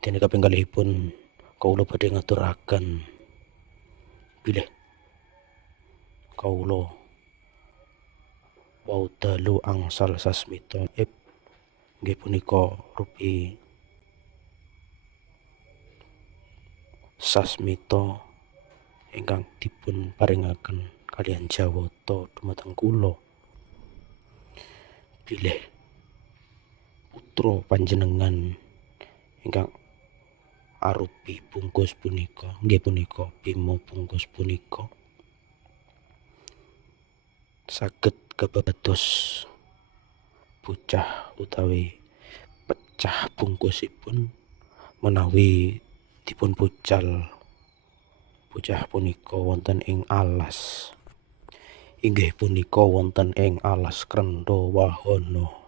Dene kaping kalihipun kawula badhe ngaturaken bilih kawula wau dalu angsal sasmita nggih punika rupi sasmita ingkang dipun paringaken kaliyan Jawata dumateng kula bilih putra panjenengan ingkang arupi bungkus punika nggih punika Bima Bungkus punika saged kabados bocah utawi pecah bungkusipun menawi dipun pucal bocah punika wonten ing alas inggih punika wonten ing alas Krendha Wahana.